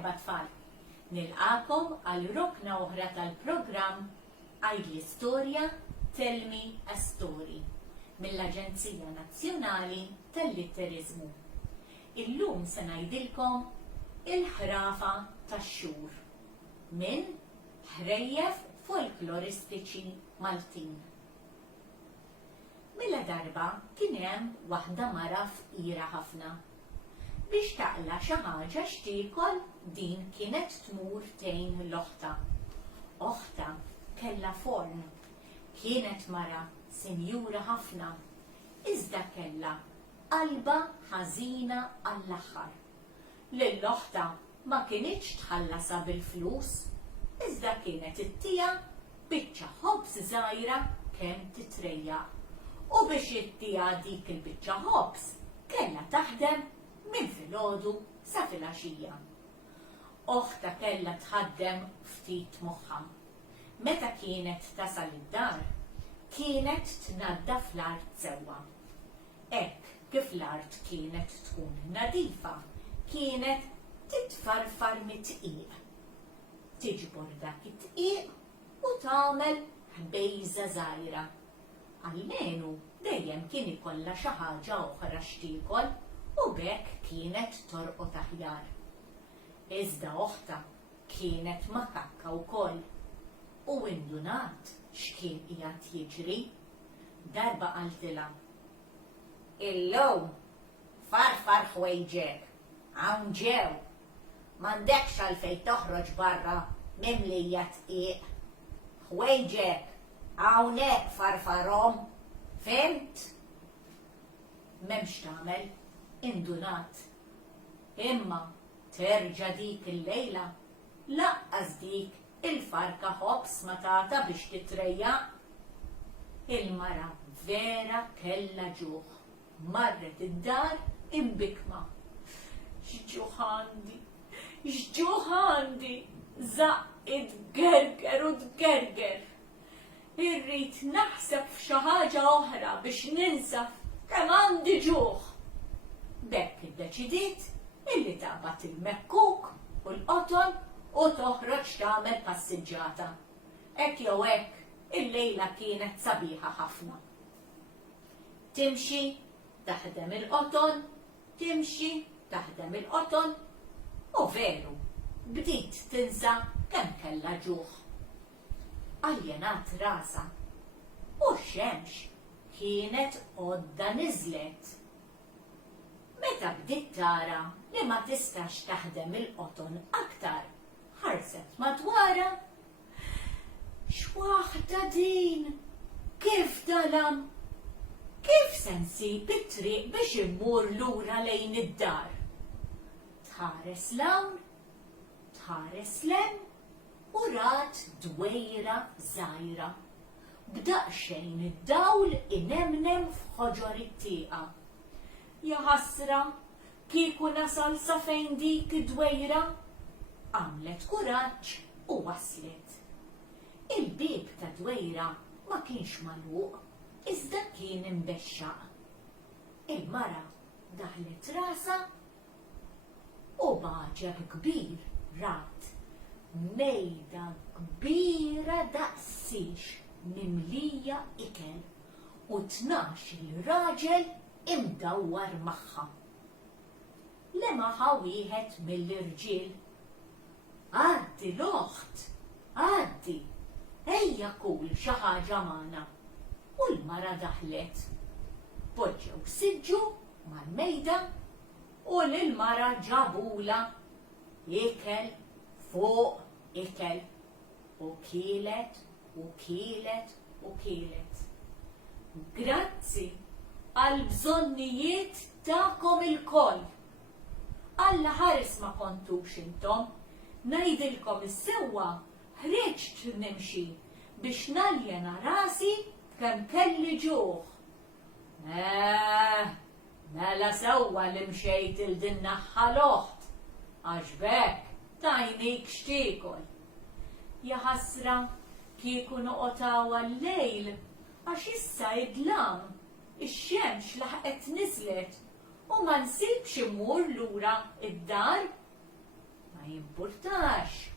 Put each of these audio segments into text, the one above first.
Merħba tfal, nilqakom għal rokna oħra tal-programm Għid l-Istorja Tell Me a Story mill-Aġenzija Nazzjonali tal-Litterizmu. Illum se ngħidilkom il-ħrafa tax-xhur minn ħrejjef folkloristiċi Maltin. Milla darba kien hemm waħda mara fqira ħafna. Biex taqla xi ħaġa x'tiekol din kienet tmur tgħin l-oħta. Oħta kellha forn. Kienet mara sinjura ħafna, iżda kellha qalba ħażina għall-aħħar. Lill-oħta ma kinitx tħallasha bil-flus, iżda kienet ittija biċċa ħobż żgħira kemm titrejjaq. U biex ittija dik il-biċċa ħobż kellha taħdem minn filgħodu sa filgħaxija. Oħta kellha tħaddem ftit moħħha. Meta kienet tasal id-dar, kienet tnaddaf l-art sewwa. Hekk kif l-art kienet tkun nadifa, kienet titfarfar mit-tqiq. Tiġbor dak it-tqiq u tagħmel ħbejża żgħira. Almenu dejjem kien ikollha xi ħaġa oħra x'tiekol u b'hekk kienet torqod aħjar. Iżda oħta kienet makakka wkoll u indunat x'kien qiegħed jiġri. Darba qaltilha: "Illum farfar ħwejġek, hawn ġew, m'għandekx għalfejn toħroġ barra mimlija tqiq. Ħwejġek hawnhekk farfarhom, fimt?" M'hemmx tagħmel, indunat. Imma terġa' dik il-lejla laqqas dik il-farka ħobż ma tagħta biex titrejjaq. Il-mara vera kellha ġuħ. Marret id-dar imbikma. X'ġuħ għandi, x'ġuħ għandi, zaqqet tgerger u tgerger. Irrid naħseb f'xi ħaġa oħra biex ninsa kemm għandi ġuħ. B'hekk iddeċidiet illi taqbad il-mekkuk u l-qoton u toħroġ tagħmel passiġġjata. Hekk jew hekk il-lejla kienet sabiħa ħafna. Timxi taħdem il-qoton, timxi taħdem il-qoton u veru bdiet tinsa kemm kellha ġuħ. Aljenat rasa u x-xemx kienet għodda niżlet. Meta bdiet tara li ma tistax taħdem il-qoton aktar, ħarset madwarha. X'waħda din? Kif dalam? Kif se nsib it-triq biex immur lura lejn id-dar? Tħares l-hawn, tħares l-hemm u rat dwejra żgħira. B'daqsxejn id-dawl inemnem f'ħoġor it-tieqa. Ja ħasra, kieku nasal sa fejn dik id-dwejra. Għamlet kuraġġ u waslet. Il-bieb ta' dwejra ma kienx magħluq, iżda kien imbexxaq. Il-mara daħlet rasa u baġeb kbir rat. Mejda kbira daqsix mimlija ikel u 12 raġel imdawwar magħha. Lemaħa wieħed mill-irġiel: "Għaddi l-oħt, għaddi, ejja kul xi ħaġa magħna." U l-mara daħlet. Poġġew siġġu mal-mejda u lill-mara ġabula ikel fuq ikel u kielet u kielet u kielet. Grazzi għal bżonnijiet tagħkom il-koll. Alla ħares ma kontux intom, ngħidilkom is-sewwa ħriġt nimxi biex naljena rasi kemm kelli ġuħ. Mela sewwa li mxejt il-din naħħa l-oħt, għax b'hekk tajnik x'tiekol. Ja ħasra kieku noqgħod l-lejl għax issa idlam. Ix-xemx laħqet niżlet u ma nsibx immur lura id-dar. Ma jimpurtax.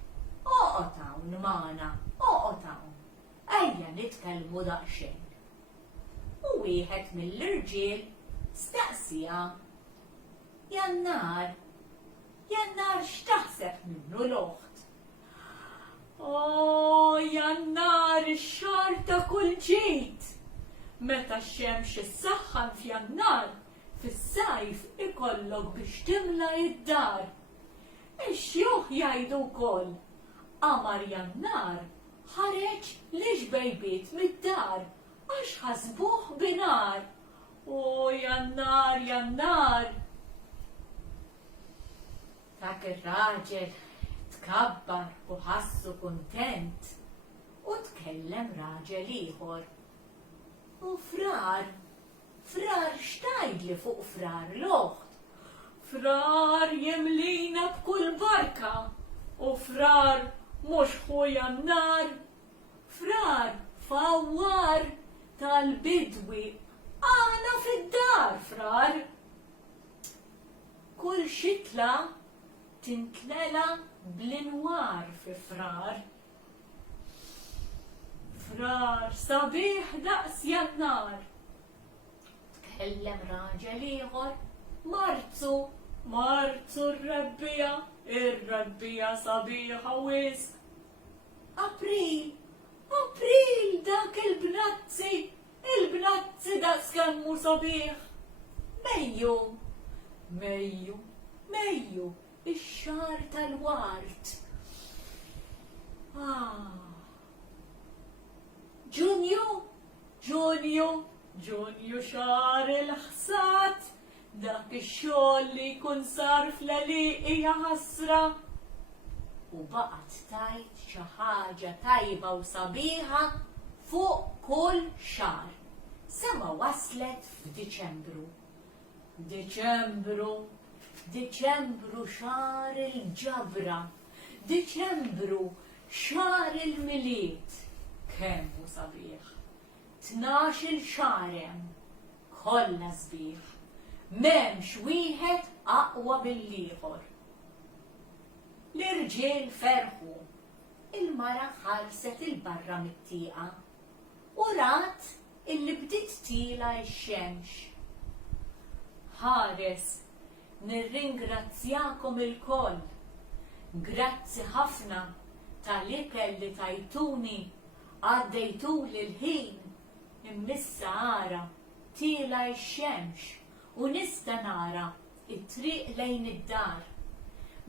Oqgħod hawn magħna, oqgħod hawn. Ejja nitkellmu daqsxejn. U wieħed mill-irġiel staqsija: Jannar, x'taħseb minnu l-oħt? Jannar, ix-xahar ta' kull ġid. Meta x-xemx issaħħan f'Jannar, fis-sajf ikollok biex timla id-dar. Ix-xjuħ jgħidu wkoll: Qamar Jannar ħareġ l-ixbejbiet mid-dar għax ħasbuh binar. Jannar. Dak ir-raġel tkabbar u ħassu kuntent u tkellem raġel ieħor. U frar x'tgħidli fuq frar l-oħt? Frar jemlina b'kull barka u frar mhux ħu Jannar. Frar fawwar tal-bidwi għana fid-dar, frar. Kull xitla tintlela bl-inwar fi frar. Frar sabiħ daqs Jannar. Tkellem raġel ieħor: Marzu ir-rebbija sabiħa wisq. April dak il-bnazzi daqs kemmu sabiħ. Mejju, ix-xahar tal-wart. Ġunju xahar il-ħsad, dak ix-xogħol li jkun sar fl-għaliq hija ħasra. U baqgħet tgħid xi ħaġa tajba u sabiħa fuq kull xahar. Sema waslet f'Diċembru. Diċembru xahar il-ġabra. Diċembru xahar il-miliet. Kemmu sabiħ. 12 xahar hemm. Kollha sbieħ. M'hemmx wieħed aqwa mill-ieħor. L-irġiel ferħu. Il-mara ħarset il-barra mit-tieqa u rat illi bdiet tila x-xemx. Ħares, nirringrazzjakom il-koll. Grazzi ħafna tal-ikel li tajtuni, għaddejtuli l-ħin. Immissa ara tila x-xemx u nista' nara it-triq lejn id-dar.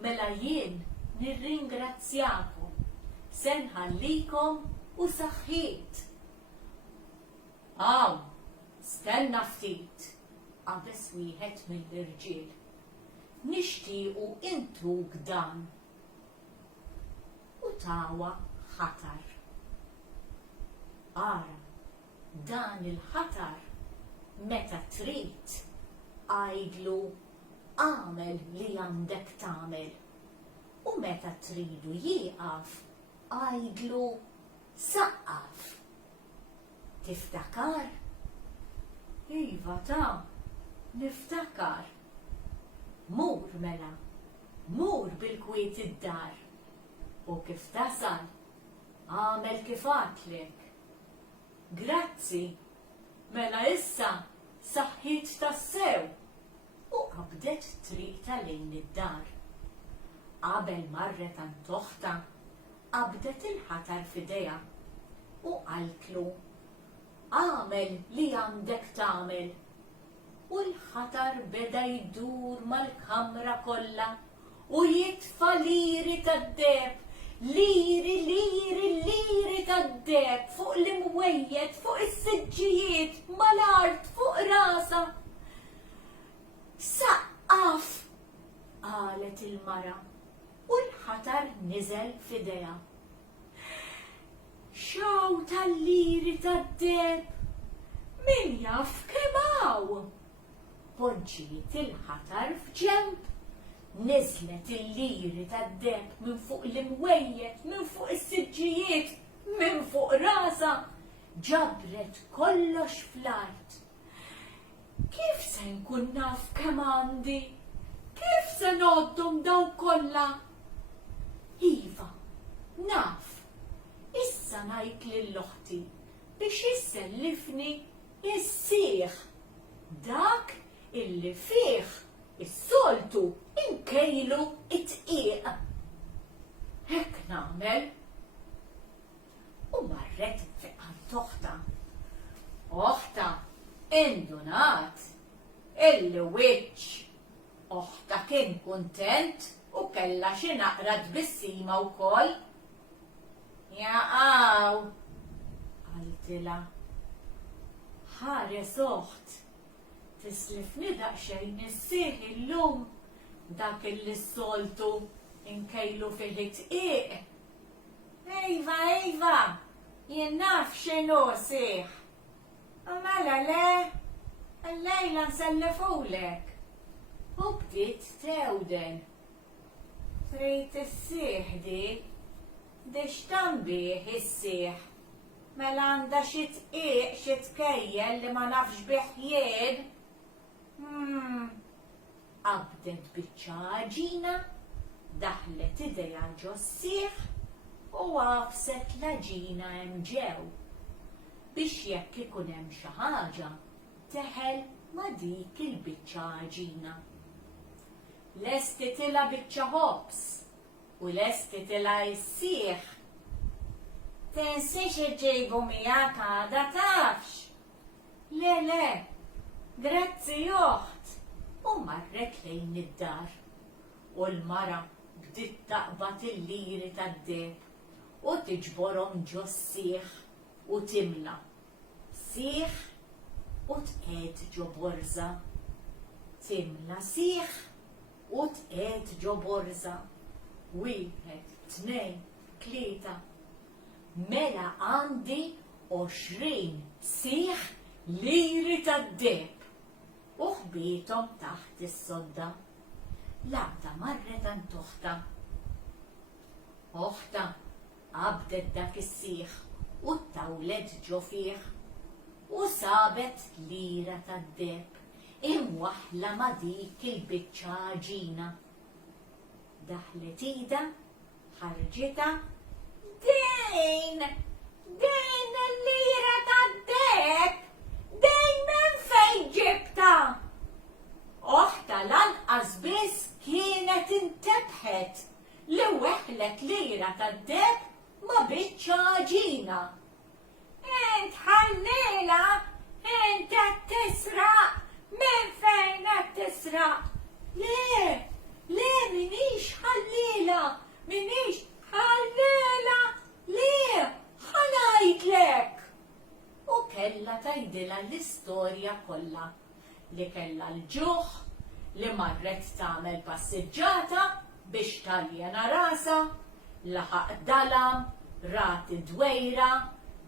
Mela jien nirringrazzjakom. Se nħallikom u saħħiet. Stenna ftit, qabeż wieħed mill-irġiel. Nixtiequ intuk dan. U tawa ħatar. Ara, dan il-ħatar meta trid għajdlu għamel li għandek tagħmel. U meta tridu jieqaf għajdlu saqqaf. Tiftakar? Iva niftakar. Mur mela, mur bil-kwiet id-dar. U kif tasal, għamel kif għatlek. Grazzi, mela issa saħħit tassew. U qabdet triqta lejn id-dar. Qabel marret għand toħta, qabdet il-ħatar f'idejha u qaltlu għamel li għandek tagħmel. U l-ħatar beda jdur mal-kamra kollha u jitfa' liri tad-deb, liri tad-deb fuq l-imwejjed, fuq is-siġġijiet, mal-art, fuq rasa. Saqqaf, qalet il-mara u l-ħatar niżel f'idejha. Xaw tal-liri tad-deb, min jaf kemm hawn. Poġġiet il-ħatar f'ġenb, niżlet il-liri tad-deb minn fuq l-imwejjed, minn fuq is-siġġijiet, minn fuq rasa, ġabret kollox fl-art. Kif se nkun naf kemm għandi? Kif se noddhom dawn kollha? Iva, naf, issa ngħid lill-oħti biex issellifni is-sieħ dak illi fih is-soltu inkejlu it-tqieq. Hekk nagħmel. U marret fiqqant oħta. Oħta, indunat illi wiċċ oħta kien kuntent u kella xi naqra tbissima wkoll. Jaqgħu, qaltilha. Ħares oħt, tislifni daqsxejn is-sieħ illum dak illi s-soltu inkejlu fih it-tqieq. Iva, jien naf x'inhu sieħ. Mela le, allejla nsellifulek. U bdiet tewden. Trid is-sieħ di x'tanbih is-sieħ. Mela għandha xi tqieq xi tkejjel li ma nafx bih jien. Qabdet biċċa ħaġina, daħlet idejha ġo s-sieħ u għafset l-ħaġina hemm ġew biex jekk ikun hemm xi ħaġa teħel ma' dik il-biċċa ħaġina. Lesti tilha biċċa ħobs u lesti tilha s-sieħ. Tinsiex iġġejbu miegħek għada tafx. Le, grazzi oħt. U marret lejn id-dar. U l-mara bdiet taqbad il-liri tad-deheb u tiġborhom ġo s-sieħ u timla. Sieħ u tqed ġo borża. Timla sieħ u tqed ġo borża. 1, 2, 3. Mela għandi 20 sieħ liri tad-deheb u ħbietom taħt is-sodda. L-għadda marret għand oħta. Oħta qabdet dak is-sieħ u ttawlet ġo fih u sabet lira tad-deheb imwaħla ma' dik il-biċċa ħaġina. Daħlet ida, ħarġitha. Dejn il-lira tad-deheb, dejn minn fejn ġibta? Oħta lanqas biss kienet intebħet li weħlet lira tad-deheb ma' biċċa ħaġina. Int ħallila, int qed tisraq, minn fejn qed tisraq? Le, minix ħallila, minix ħallila, le, ħanajdlek. U kella tgħidilha l-istorja kollha li kella l-ġuħ li marret tagħmel passiġġata biex taljena rasa, laħaq dalam, rati dwejra,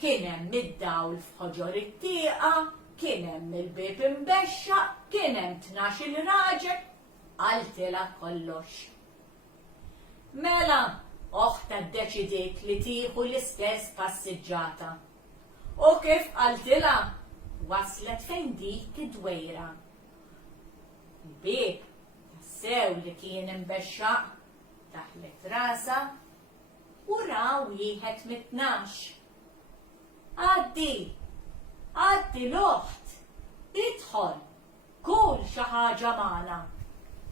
kien hemm id-dawl f'ħoġor it-tieqa, kien hemm il-bib imbexxaq, kien hemm 12 raġel, qaltilha kollox. Mela, oħta ddeċidiet li tieħu l-istess passiġġata. U kif qaltilha, waslet fejn dik id-dwejra. Il-bib tassew li kien imbexxaq taħlet rasa u ra wieħed mit-12. Għaddi l-oħt, idħol, kul xi ħaġa magħna.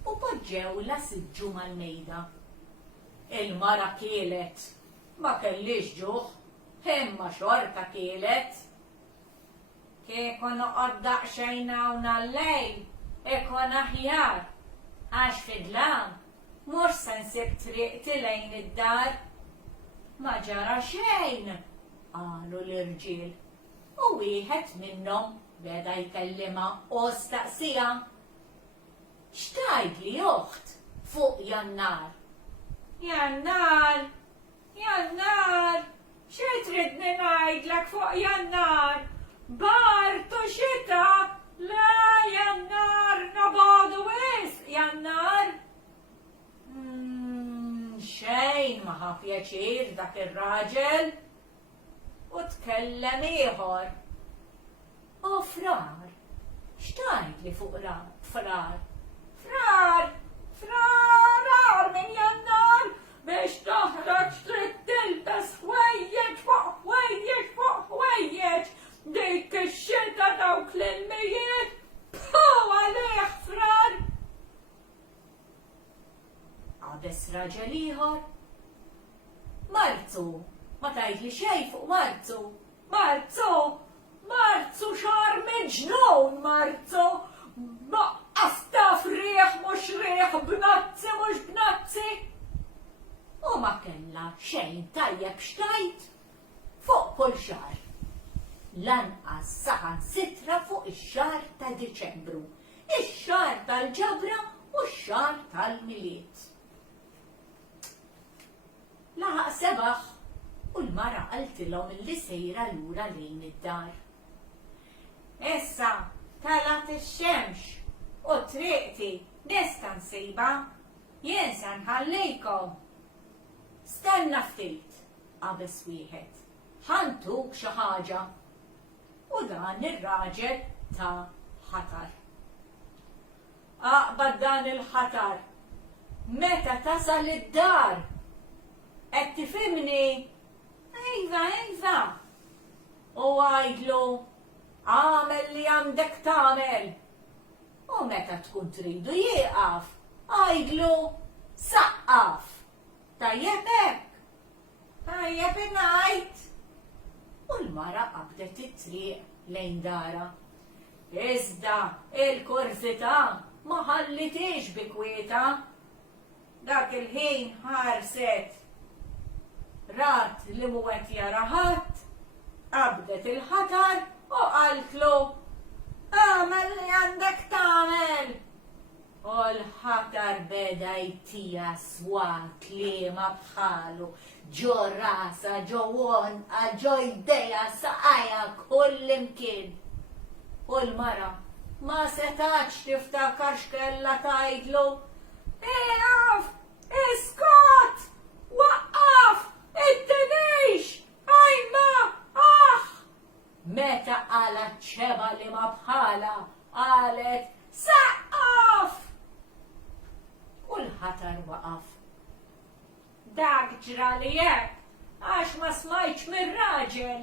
U poġġewla siġġu mal-mejda. Il-mara kielet, ma kellix ġuħ, imma xorta kielet. Kieku noqgħod daqsxejn hawn għall-lejl, ikun aħjar, għax fidlan, mhux se nsib triqti lejn id-dar. Ma ġara xejn, qalu l-irġiel. U wieħed minnhom beda jkellimha u staqsija. X'tgħidli oħt fuq Jannar? Jannar, xi tridni ngħidlek fuq Jannar? Bart u xita, la Jannar, nabadu wisq Jannar. Xejn ma ħa pjaċir dak ir-raġel. U tkellem ieħor. O frar, x'tgħidli fuq frar? Frar minn Jannar, biex toħroġ trid tilbes ħwejjeġ fuq ħwejjeġ fuq ħwejjeġ. Dik ix-xita dawk l-ilmijiet, phu għalih frar. Għabes raġel ieħor. Marzu, ma tgħidli xejn fuq Marzu. Marzu xahar miġnun Marzu. Baqqas taf rieħ mhux rieħ, bnazzi mhux bnazzi. U ma kellha xejn tajjeb xtajt fuq kull xahar. Lanqas saħansitra fuq ix-xahar ta' Diċembru, ix-xahar tal-ġabra u x-xahar tal-miliet. Laħaq sebaħ u l-mara qaltilhom illi sejra lura lejn id-dar. Issa talat ix-xemx u triqti nista' nsejba, jien se nħallejkom. Stenna ftit, qabes wieħed, ħantuk xi ħaġa. U dan ir-raġel ta' ħatar. Aqbad dan il-ħatar, meta tasal id-dar, qed tifhimni? Iva. U għajdlu, għamel li għandek tagħmel. U meta tkun tridu jieqaf, għajdlu, saqqaf. Tajjeb hekk, tajjeb ngħid. U l-mara qabdet it-triq lejn dara. Iżda il-kurzita ma ħallitix bi kwieta. Dak il-ħin ħarset. Rat li mu qed jara ħadd, qabdet il-ħatar u qaltlu, għamel li għandek tagħmel. U l-ħatar beda jtija swat li ma bħalu, ġo rasa, ġo wonqa, ġo jdeja, saqajja kull imkien. U l-mara ma setax tiftakar x'kella tgħidlu, Eqaf! Iskot! Waqqaf! Ittenix! Ajma! Ah! Meta qalet ċeba li ma bħala, qalet saqqaf! U l-ħatar waqaf. Dak ġra li hekk, għax ma smajtx mir-raġel.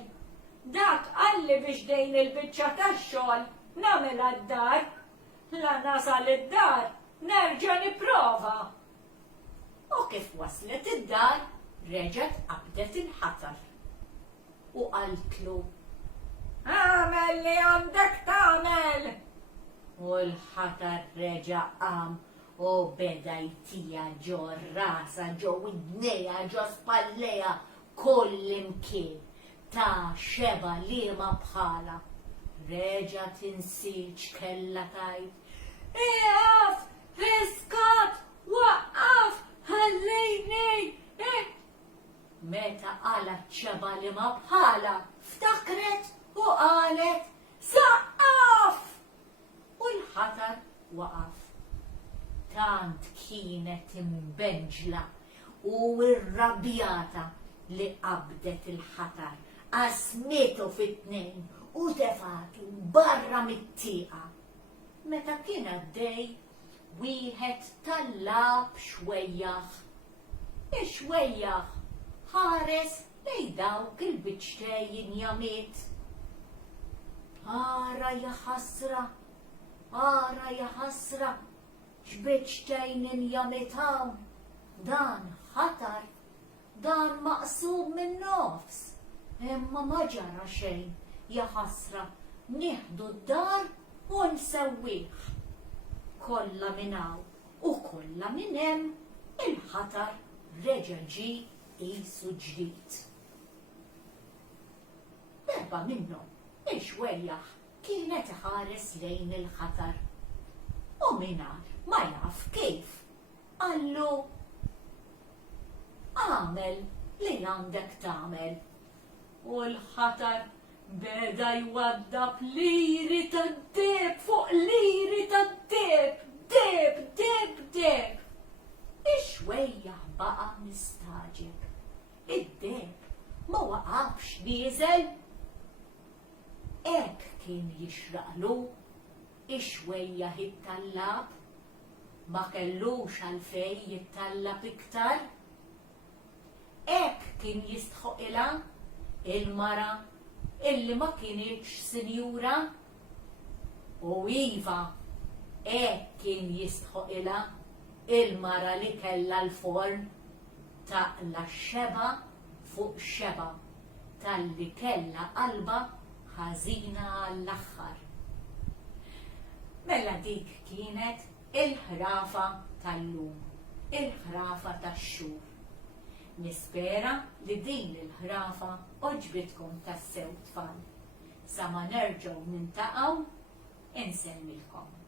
Dak qalli biex dejn il-biċċa tax-xogħol nagħmel għad-dar. La nasal id-dar, nerġa' nipprova. U kif waslet id-dar, reġgħet qabdet il-ħatar. U qaltlu, għamel li għandek tagħmel. U l-ħatar reġa' qam u beda jtija ġo rasa, ġo widneja, ġo spalleja, kull imkien ta' xeba li ma bħala. Reġa' tinsiġ kella tajt, Eqaf! Iskat! Waqqaf! Ħallejni! Meta qalet ċeba li ma bħala, ftakret u qalet saqqaf! U l-ħatar waqaf. Tant kienet imbenġla u irrabjata li qabdet il-ħatar, qasmitu fit-tnejn u tefatu barra mit-tieqa. Meta kien għaddej, wieħed tallab xwejjaħ. Ix-xwejjaħ ħares lejn dawk il-biċċej injamiet. Ara ja ħasra, x'biċċejn injamiet hawn. Dan ħatar, dan maqsum minn nofs. Imma ma ġara xejn, ja ħasra, nieħdu d-dar u nsewwih. Kollha minn hawn u kollha minn hemm, il-ħatar reġa' ġie qisu ġdid. Darba minnhom ix-xwejjaħ kienet iħares lejn il-ħatar. U mingħajr ma jaf kif qallu, għamel li għandek tagħmel. U l-ħatar beda jwaddab liri tad-deb fuq liri tad-deb, deb. Ix-xwejjaħ baqa' mistaġeb. Id-deb ma waqafx nieżel. Hekk kien jixraqlu, ix-xwejjaħ jittallab, ma kellux għalfejn jittallab iktar. kien jistħoq ilha il-mara illi ma kienieċ sinjura u iva kien jistħoq ilha il-mara li kellha l-forn taqla xeba fuq xeba tal-li kellha qalba ħażina għall-aħħar. Mela dik kienet il-ħrafa tal-lum, il-ħrafa tax-xhur. Nispera li din il-ħrafa oġbitkom tas-sew tfal. Sa ma nerġgħu nintaqgħu insemmilkom.